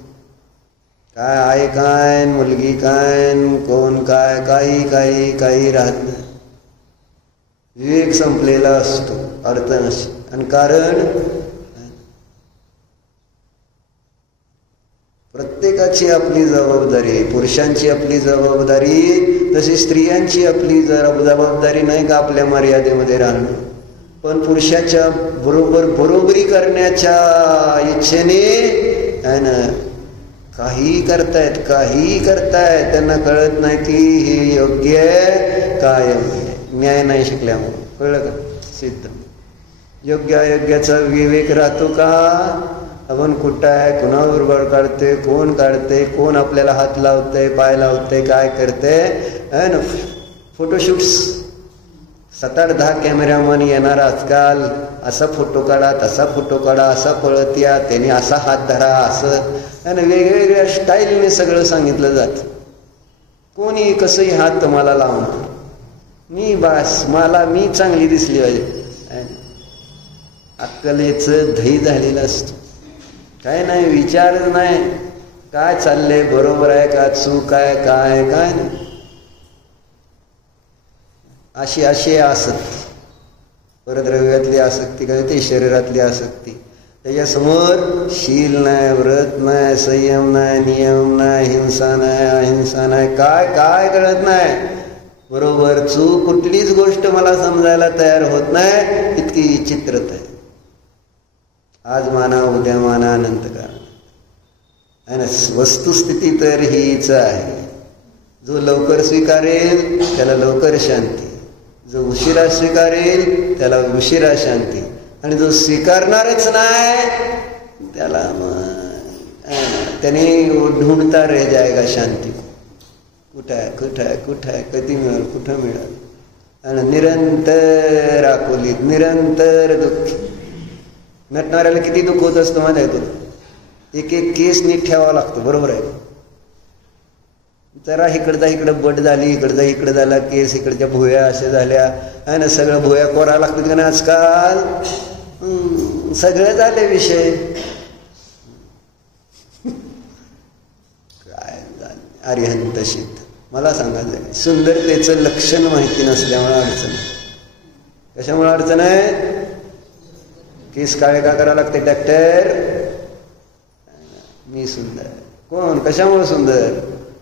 काय आहे काय, मुलगी काय, कोण काय, काही राहत नाही. विवेक संपलेला असतो अडचण अशी. आणि कारण प्रत्येकाची आपली जबाबदारी. पुरुषांची आपली जबाबदारी तशी स्त्रियांची आपली जबाबदारी नाही का आपल्या मर्यादेमध्ये राहणं. पण पुरुषाच्या बरोबरी करण्याच्या इच्छेने आहे ना काही करतायत. त्यांना कळत नाही की हे योग्य आहे काय न्याय नाही शिकल्यामुळे. कळलं का? सिद्ध. योग्य अयोग्याचा विवेक राहतो का? आपण कुठं आहे, कुणाबरोबर काढते, कोण आपल्याला हात लावतंय, पाय लावतंय, काय करते है ना. फोटोशूट्स 7-8-10 कॅमेरामन येणार आजकाल. असा फोटो काढा, तसा फोटो काढा, असा पळत या, त्याने असा हात धरा, असं है ना. वेगवेगळ्या स्टाईलने सगळं सांगितलं जातं. कोणी कसंही हात तुम्हाला लावणार. मी चांगली दिसली पाहिजे. अक्कलेचं दही झालेलं असतं. काय नाही, विचार नाही काय चाललंय, बरोबर आहे का, चूक आहे काय नाही. अशी आसक्ती. परत द्रव्यातली आसक्ती काय ते शरीरातली आसक्ती. त्याच्यासमोर शील नाही, व्रत नाही, संयम नाही, नियम नाही, हिंसा नाही, अहिंसा नाही, काय कळत नाही. बरोबर चूक कुठलीच गोष्ट मला समजायला तयार होत नाही. इतकी विचित्रता आहे. आज माना उद्या माना अनंत कारण. वस्तुस्थिती तर हीच आहे. जो लवकर स्वीकारेल त्याला लवकर शांती, जो उशिरा स्वीकारेल त्याला उशिरा शांती, आणि जो स्वीकारणारच नाही त्याला त्याने ढूंढता रह जाएगा शांती. कुठं आहे कधी मिळेल, कुठं मिळेल. आणि निरंतर आकुलीत, निरंतर दुःखी. नटणाऱ्याला किती दुःख होत असतं माझ्या तुला. एक केस नीट ठेवावा लागतो. बरोबर आहे. जरा इकडं बट झाली, इकडं झाला केस, इकडच्या भुया अशा झाल्या आहे ना. सगळं भुया कोरावं लागतात का नाही आजकाल. सगळं झाले विषय. काय झालं अरिहंत शीत. मला सांगायचं सुंदरतेचं लक्षण माहिती नसल्यामुळे अडचण. कशामुळे अडचण आहे? केस काळे का करावं लागते डॉक्टर? मी सुंदर. कोण कशामुळे सुंदर?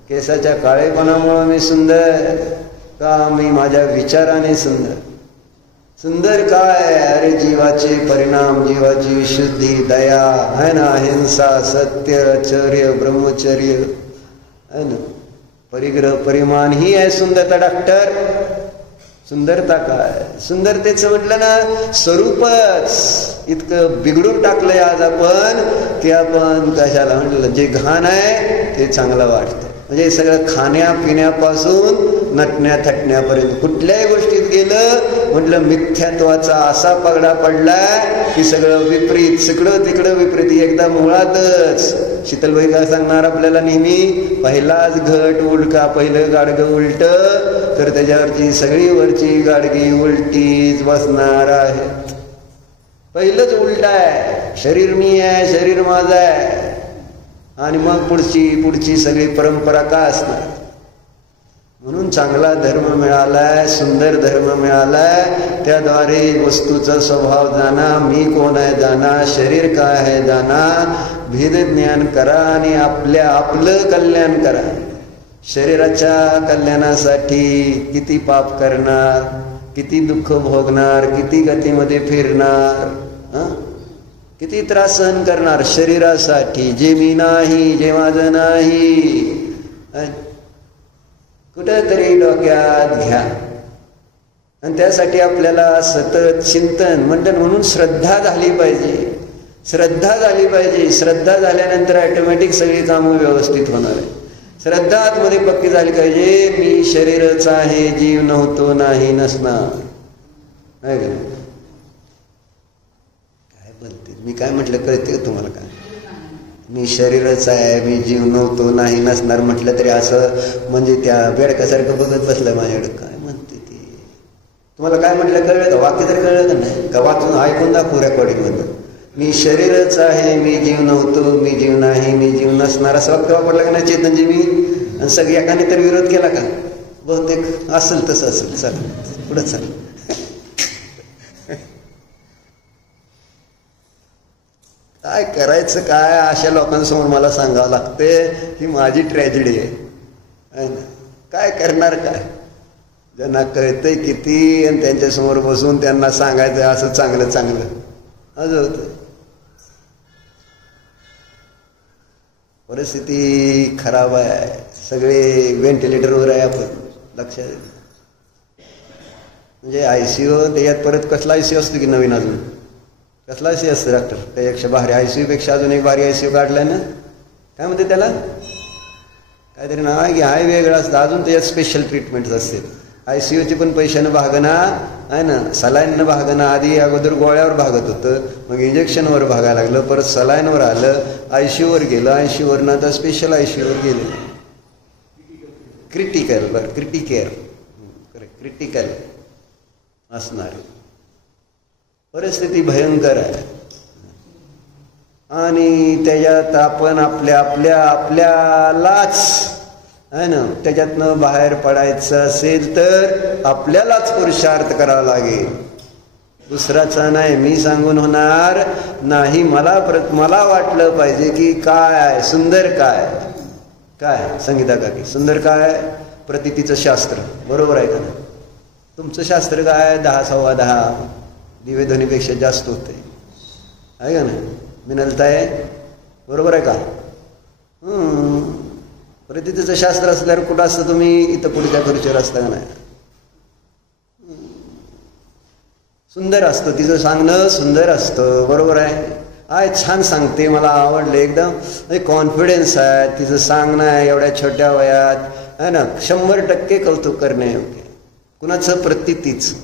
केसाच्या काळेपणामुळे मी सुंदर का? मी माझ्या विचाराने सुंदर. सुंदर काय? अरे जीवाचे परिणाम, जीवाची विशुद्धी, दया है ना, अहिंसा, सत्य, चर्य, ब्रह्मचर्य है ना, परिग्रह परिमाण ही आहे सुंदरता डॉक्टर. सुंदरता काय? सुंदरतेचं म्हटलं ना स्वरूपच इतकं बिघडून टाकलंय आज आपण की आपण कशाला म्हटलं जे घाण आहे ते चांगलं वाटतं. म्हणजे सगळं खाण्यापिण्यापासून नटण्या थटण्यापर्यंत कुठल्याही गोष्टीत गेलं म्हटलं मिथ्यात्वाचा असा पगडा पडलाय की सगळं विपरीत, सगळं तिकडं विपरीत. एकदा मुळातच शीतलबाई काय सांगणार आपल्याला नेहमी, पहिलाच घट उलका, पहिलं गाडगं उलट तर त्याच्यावरची सगळी वरची गाडगी उलटीच बसणार आहे. पहिलंच उलट आहे, शरीर मी आहे, शरीर माझं आहे. आणि मग पुढची सगळी परंपरा काय असणार. म्हणून चांगला धर्म मिळालाय, सुंदर धर्म मिळालाय, त्याद्वारे वस्तूचा स्वभाव जाणा, मी कोण आहे जाणा, शरीर काय आहे जाणा, भेद ज्ञान करा आणि आपलं कल्याण करा. शरीराच्या कल्याणासाठी किती पाप करणार, किती दुःख भोगणार, किती गतीमध्ये फिरणार, किती त्रास सहन करणार शरीरासाठी, जे मी नाही, जे माझं नाही. कुठंतरी डोक्यात घ्या. आणि त्यासाठी आपल्याला सतत चिंतन मंथन, म्हणून श्रद्धा झाली पाहिजे. श्रद्धा झाली पाहिजे. श्रद्धा झाल्यानंतर ऑटोमॅटिक सगळी कामं व्यवस्थित होणार आहे. श्रद्धा आतमध्ये पक्की झाली पाहिजे. मी शरीरच आहे, जीव नव्हतो, नाही नसणार. काय बोलते मी, काय म्हटलं कळते तुम्हाला? काय मी शरीरच आहे, मी जीव नव्हतो, नाही नसणार म्हटलं तरी असं म्हणजे त्या बेडकासारखं बघत बसलं माझ्याकडे. काय म्हणते ते? तुम्हाला काय म्हटलं कळलं का? वाक्य तरी कळलं का नाही? का वाचून ऐकून दाखवू रेकॉर्डिंगमधून? मी शरीरच आहे, मी जीव नव्हतो, मी जीव नाही, मी जीव नसणार असं वाक्य वापरलं का नाही चेतनजी मी? आणि सगळी एकाने तर विरोध केला का? बहुतेक असेल तसं असेल. चल पुढं चल. काय करायचं काय अशा लोकांसमोर मला सांगावं लागते ही माझी ट्रॅजेडी आहे. काय करणार काय? ज्यांना कळतंय किती आणि त्यांच्यासमोर बसून त्यांना सांगायचं असं चांगलं असं होतं. परिस्थिती खराब आहे. सगळे व्हेंटिलेटरवर आहे आपण. लक्षात म्हणजे ICU, त्याच्यात परत कसला ICU असतो की नवीन अजून कसला ICU असतं डॉक्टर? त्यापेक्षा भारी ICU पेक्षा अजून एक भारी ICU काढलाय ना. काय म्हणते त्याला? काहीतरी नाव आहे की हाय वेगळं असतं. अजून त्याच्यात स्पेशल ट्रीटमेंट्स असते. ICUची पण पैशानं भागना आहे ना, सलाईननं भागना. आधी अगोदर गोळ्यावर भागत होतं, मग इंजेक्शनवर भागायला लागलं, परत सलाईनवर आलं, ICUवर गेलं, ICUवरनं आता स्पेशल ICUवर गेलं. क्रिटिकल. बरं क्रिटिकल असणार. परिस्थिती भयंकर आहे. आणि त्याच्यात आपण आपल्यालाच आहे ना, त्याच्यातनं बाहेर पडायचं असेल तर आपल्यालाच पुरुषार्थ करावा लागेल. दुसराचा नाही. मी सांगून होणार नाही. मला वाटलं पाहिजे की काय आहे सुंदर, काय संगीता काकी सुंदर काय? प्रतीतीचं शास्त्र. बरोबर आहे का ना? तुमचं शास्त्र काय? 10 सव्वा 10 दिवेध्वनीपेक्षा जास्त होते आहे का नाही? मिनलताय बरोबर आहे का? प्रतीतीचं शास्त्र असल्यावर कुठं असतं तुम्ही? इथं पुढच्या खुर्चीवर असता का नाही? सुंदर असतं तिचं सांगणं, सुंदर असतं. बरोबर आहे. छान सांगते, मला आवडलं एकदम. कॉन्फिडन्स आहे तिचं सांगणं आहे एवढ्या छोट्या वयात आहे ना. 100% कौतुक करणे. कुणाचं? प्रतीतीच.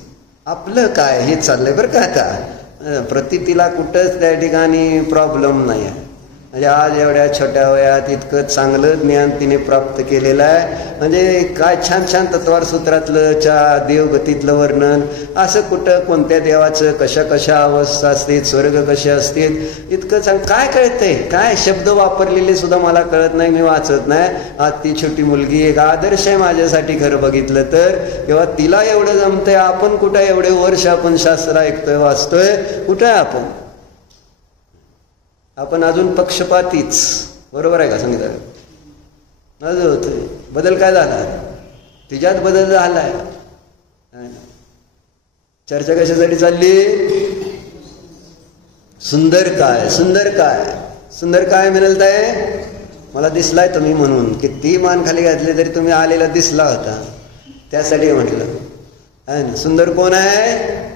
आपलं काय हे चाललंय बरं का. आता प्रतीतीला कुठंच त्या ठिकाणी प्रॉब्लेम नाही आहे. म्हणजे आज एवढ्या छोट्या वयात इतकं चांगलं ज्ञान तिने प्राप्त केलेलं आहे. म्हणजे काय छान छान तत्वार सूत्रातलं देवगतीतलं वर्णन. असं कुठं कोणत्या देवाचं कशा अवस्था असते, स्वर्ग कसे असतील, इतकं सांग. काय कळतंय? काय शब्द वापरलेले सुद्धा मला कळत नाही, मी वाचत नाही. आज ती छोटी मुलगी एक आदर्श आहे माझ्यासाठी खरं बघितलं तर. तेव्हा तिला एवढं जमतंय. आपण कुठं एवढे वर्ष आपण शास्त्र ऐकतोय, वाचतोय, कुठं आहे आपण अजून पक्षपातीच. बरोबर आहे का? सांगितलं माझं होतंय. बदल काय झाला? तिच्यात बदल झालाय. चर्चा कशासाठी चालली? सुंदर काय मिळत आहे? मला दिसलाय तुम्ही म्हणून, किती मान खाली घातली तरी तुम्ही आलेला दिसला होता, त्यासाठी म्हटलं आहे ना. सुंदर कोण आहे?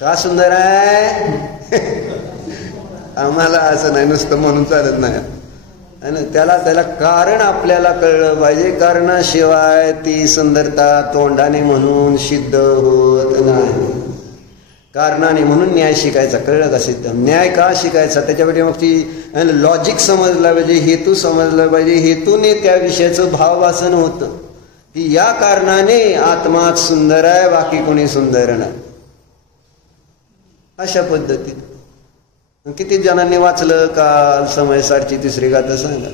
का सुंदर आहे? आम्हाला असं नाही नुसतं म्हणून चालत नाही ना. त्याला कारण आपल्याला कळलं पाहिजे. कारणाशिवाय ती सुंदरता तोंडाने म्हणून सिद्ध होत नाही. कारणाने म्हणून न्याय शिकायचा, कळलं का? सिद्ध न्याय का शिकायचा? त्याच्यासाठी मग ती लॉजिक समजला पाहिजे, हेतू समजला पाहिजे. हेतूने त्या विषयाचं भाववासन होतं की या कारणाने आत्माच सुंदर आहे, बाकी कोणी सुंदर नाही. अशा पद्धतीने किती जणांनी वाचलं काल समय सारची तिसरी गाथा? सांगा.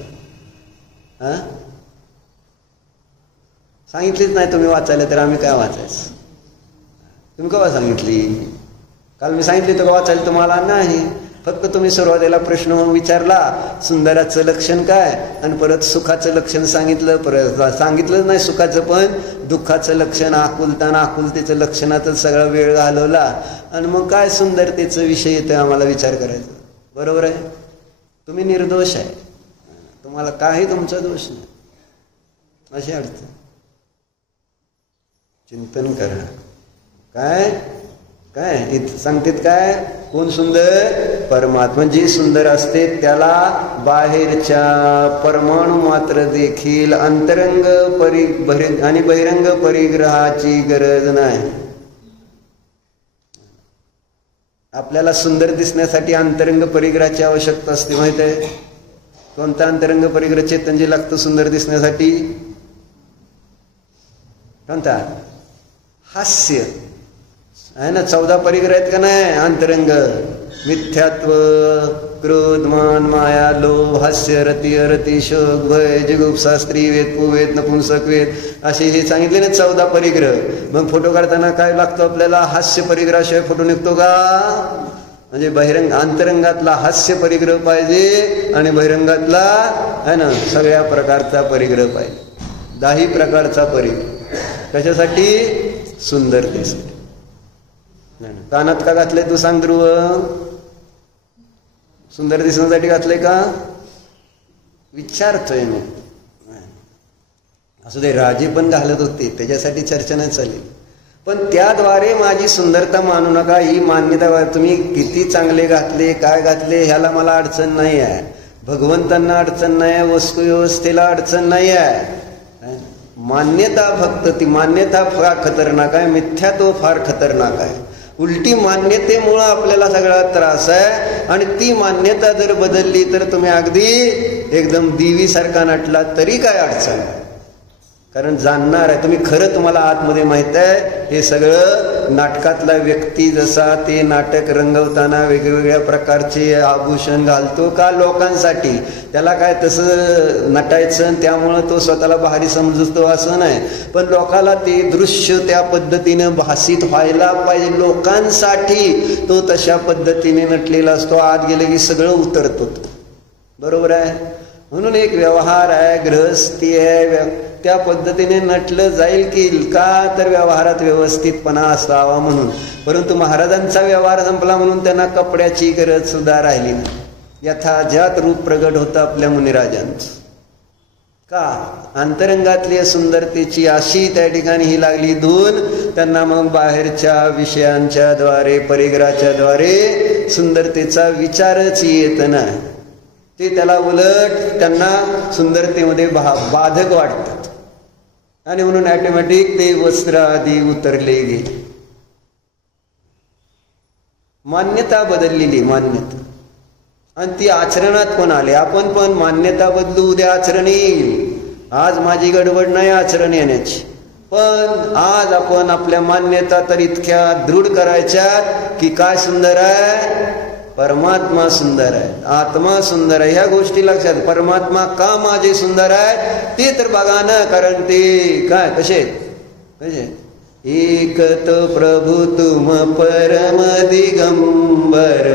हा, सांगितलीच नाही तुम्ही वाचायला, तर आम्ही काय वाचायचं? तुम्ही केव्हा सांगितली? काल मी सांगितली तर वाचायला तुम्हाला नाही. फक्त तुम्ही सुरुवातीला प्रश्न विचारला, सुंदराचं लक्षण काय, आणि परत सुखाचं लक्षण सांगितलं. परत सांगितलंच नाही सुखाचं, पण दुःखाचं लक्षण, आकुलतेचं लक्षणातच सगळा वेळ घालवला. आणि मग काय सुंदरतेचं विषय येतं आम्हाला विचार करायचा. बरोबर आहे? तुम्ही निर्दोष आहे, तुम्हाला काही तुमचा दोष नाही. अशी अडचण. चिंतन करा. काय काय इथं सांगतात? काय कोण सुंदर? परमात्मा. जे सुंदर असते त्याला बाहेरच्या परमाणू मात्र देखील अंतरंग आणि बहिरंग परिग्रहाची गरज नाही. आपल्याला सुंदर दिसण्यासाठी अंतरंग परिग्रहाची आवश्यकता असते, माहित आहे? कोणता अंतरंग परिग्रह चेतनजी लागतो सुंदर दिसण्यासाठी? कोणता? हास्य आहे ना. 14 परिग्रह आहेत का नाही? अंतरंग मिथ्यात्व, क्रोध, मान, माया, लोभ, हास्य, रती, अरती, शोक, भय, जिगुप्सा, स्त्रीवेद, कुवेद, नपुंसकवेद, असे हे सांगितले ना 14 परिग्रह. मग फोटो काढताना काय लागतो आपल्याला? हास्य परिग्रहाशिवाय फोटो निघतो का? म्हणजे बहिरंग अंतरंगातला हास्य परिग्रह पाहिजे आणि बहिरंगातला आहे ना सगळ्या प्रकारचा परिग्रह पाहिजे. 10 प्रकारचा परिग्रह. कशासाठी? सुंदरतेसाठी. कानात का घातले तू सांग ध्रुव? सुंदर दिसण्यासाठी घातले का? विचारतोय मी. असू दे, राजे पण घालत होते, त्याच्यासाठी चर्चा नाही चालली. पण त्याद्वारे माझी सुंदरता मानू नका, ही मान्यता. तुम्ही किती चांगले घातले, काय घातले, ह्याला मला अडचण नाही आहे. भगवंतांना अडचण नाही आहे, वस्तू व्यवस्थेला अडचण नाही आहे. मान्यता, फक्त ती मान्यता फार खतरनाक आहे. मिथ्यात्व फार खतरनाक आहे. उलटी मान्यतेमुळं आपल्याला सगळा त्रास आहे. आणि ती मान्यता जर बदलली तर तुम्ही अगदी एकदम देवीसारखा नटला तरी काय अडचण आहे. कारण जाणणार आहे तुम्ही खरं. तुम्हाला आतमध्ये माहित आहे हे सगळं नाटकातला व्यक्ती जसा ते नाटक रंगवताना वेगवेगळ्या प्रकारचे आभूषण घालतो का लोकांसाठी, त्याला काय तसं नटायचं त्यामुळं तो स्वतःला भारी समजतो असं नाही. पण लोकाला ते दृश्य त्या पद्धतीनं भासित व्हायला पाहिजे. लोकांसाठी तो तशा पद्धतीने नटलेला असतो. आत गेले की सगळं उतरतो. बरोबर आहे? म्हणून एक व्यवहार आहे, गृहस्थी आहे, त्या पद्धतीने नटलं जाईल की का? तर व्यवहारात व्यवस्थितपणा असावा म्हणून. परंतु महाराजांचा व्यवहार संपला म्हणून त्यांना कपड्याची गरज सुद्धा राहिली नाही. यथाजात रूप प्रगट होतं आपल्या मुनिराजांचं. का? अंतरंगातली सुंदरतेची अशी त्या ठिकाणी ही लागली धून. त्यांना मग बाहेरच्या विषयांच्या द्वारे, परिग्रहाच्या द्वारे सुंदरतेचा विचारच येत नाही. ते त्याला उलट त्यांना सुंदरतेमध्ये बाधक वाटतात. आणि म्हणून ऑटोमॅटिक ते वस्त्र आधी उतरले गेले. मान्यता बदललेली, मान्यता. आणि ती आचरणात पण आले. आपण पण मान्यता बदलू, उद्या आचरण येईल. आज माझी गडबड नाही आचरण येण्याची, पण आज आपण आपल्या मान्यता तर इतक्या दृढ करायच्या की काय सुंदर आहे? परमात्मा सुंदर आहे, आत्मा सुंदर आहे. ह्या गोष्टी लक्षात. परमात्मा का माझे सुंदर आहे ते तर बघा ना. कारण ते काय कसे एक तो प्रभु तुम परम दिगंबर,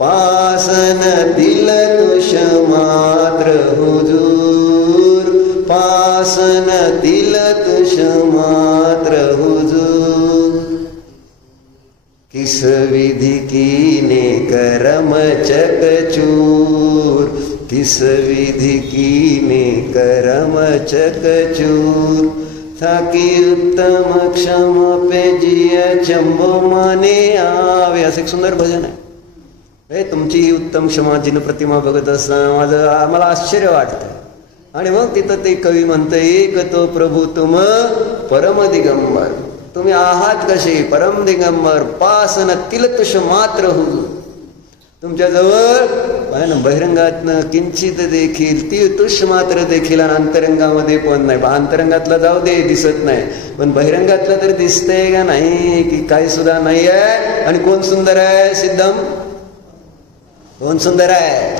पासन दिल तुष मात्र हुजूर, पासन दिल तुष मात्र हुजूर. तिस विधि कीने करम चकचूर, तिस विधि कीने करम चकचूर, थाकी उत्तम क्षम पे जिय चंबो माने आवे. असं एक सुंदर भजन आहे. हे तुमची ही उत्तम क्षमा जिन प्रतिमा बघत असताना आम्हाला आश्चर्य वाटतं. आणि मग तिथं ते कवी म्हणतं, एक तो प्रभू तुम परम दिगंबर. तुम्ही आहात कसे परम दिगंबर, पास न तिलतुष मात्र हुजू. तुमच्याजवळ आहे ना बहिरंगातनं किंचित देखील ती तुष मात्र देखील, आणि अंतरंगामध्ये पण नाही. अंतरंगातला जाऊ दे दिसत नाही, पण बहिरंगातलं तर दिसतंय का नाही की काही सुद्धा नाही आहे. आणि कोण सुंदर आहे सिद्धम? कोण सुंदर आहे?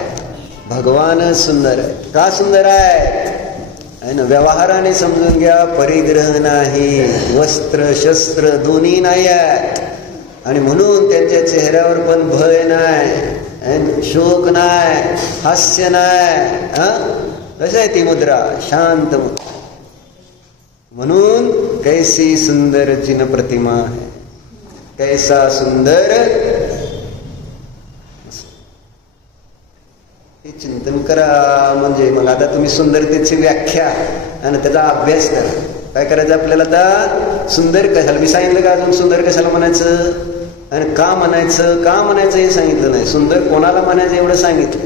भगवान सुंदर आहे. का सुंदर आहे ना? व्यवहाराने समजून घ्या. परिग्रह नाही, वस्त्र शस्त्र दोन्ही नाही आहे. आणि म्हणून त्यांच्या चेहऱ्यावर पण भय नाही, शोक नाही, हास्य नाही. कसं आहे ती मुद्रा? शांत मुद्रा. म्हणून कैसी सुंदर जिन प्रतिमा है, कैसा सुंदर. हे चिंतन करा. म्हणजे मग आता तुम्ही सुंदरतेची व्याख्या आणि त्याचा अभ्यास करा. काय करायचं आपल्याला आता? सुंदर कशाला? मी सांगितलं का अजून सुंदर कशाला म्हणायचं आणि का म्हणायचं? का म्हणायचं हे सांगितलं नाही. सुंदर कोणाला म्हणायचं एवढं सांगितलं.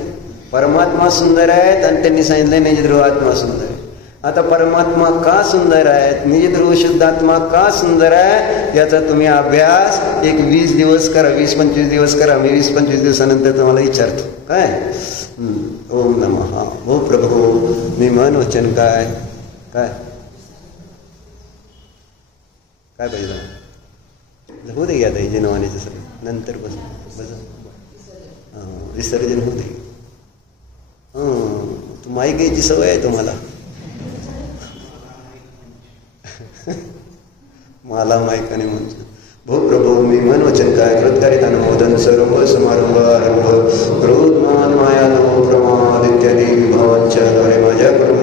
परमात्मा सुंदर आहेत आणि त्यांनी सांगितलंय निजध्रुव आत्मा सुंदर आहे. आता परमात्मा का सुंदर आहेत, निजध्रुव शुद्धात्मा का सुंदर आहे, याचा तुम्ही अभ्यास एक 20 दिवस करा, 20-25 दिवस करा. मी 20-25 दिवसानंतर तुम्हाला विचारतो. काय? ओम नमः. हो प्रभू, मी मन वचन काय काय काय पाहिजे होऊ दे. आता जनवानीचं सगळं नंतर बस विसर्जन होऊ दे. तू माईक घ्यायची सवय आहे तुम्हाला. मला माईकाने म्हणतो. भो प्रभू, मी मन वचन काय कृतकारित अनुमोदन सर्व समारंभ आरंभ क्रोध मान माया नमो प्रमाद इत्यादी विभावांच्या द्वारे माझ्याकडून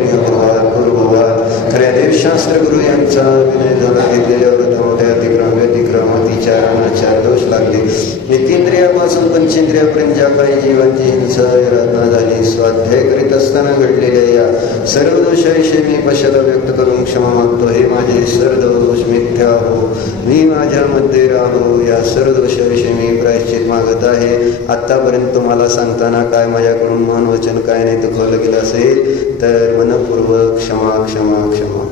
गुरुभवात खऱ्या देवशास्त्र गुरु यांचा विनय झाला. अतिक्रम अतिचार दोष लागले. नितींद्रियापासून पंचेंद्रियापर्यंत ज्या काही जीवांची हिंसा रत्ना झाली, स्वाध्याय करीत असताना घडलेल्या या सर्व दोषाविषयी मी पश्चाताप व्यक्त करून क्षमा मागतो. हे माझे सर्व दोष मिथ्या हो, मी माझ्यामध्ये राहो. या सर्व दोषाविषयी मी प्रायश्चित मागत आहे. आतापर्यंत तुम्हाला सांगताना काय माझ्याकडून मन वचन काय नाही दुखवलं गेलं असेल तर मनपूर्वक क्षमा क्षमा क्षमा.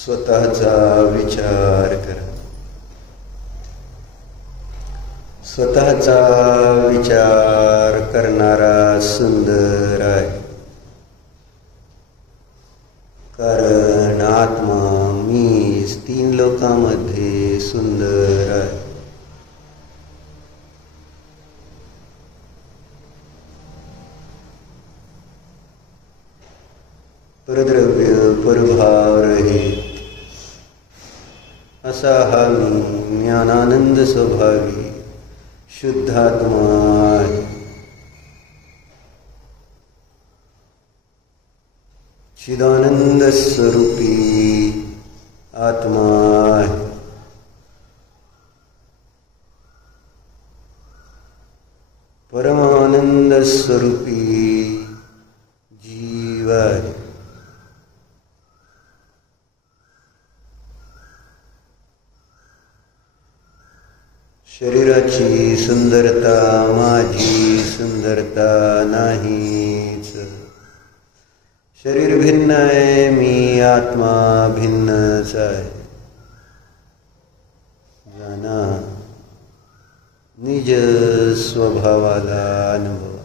स्वतःचा विचार करा. स्वतःचा विचार करणारा सुंदर आहे. कारण आत्मा मीच 3 लोकांमध्ये सुंदर आहे. परद्रव्य परभाव रहित असा हा मी ज्ञानानंद स्वभावी शुद्धात्मा आहे. चिदानंद स्वरूपी आत्मा आहे. परमानंद स्वरूपी जीव आहे. शरीराची सुंदरता माझी सुंदरता नाहीच. शरीर भिन्न आहे, मी आत्मा भिन्नच आहे. जाना निज स्वभावाला अनुभवा.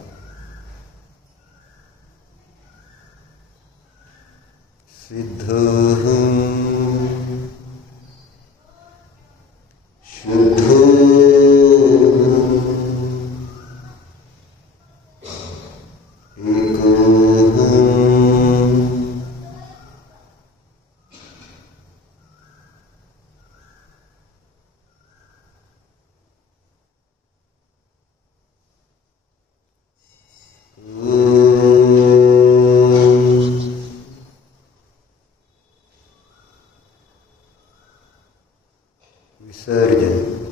सर्जन.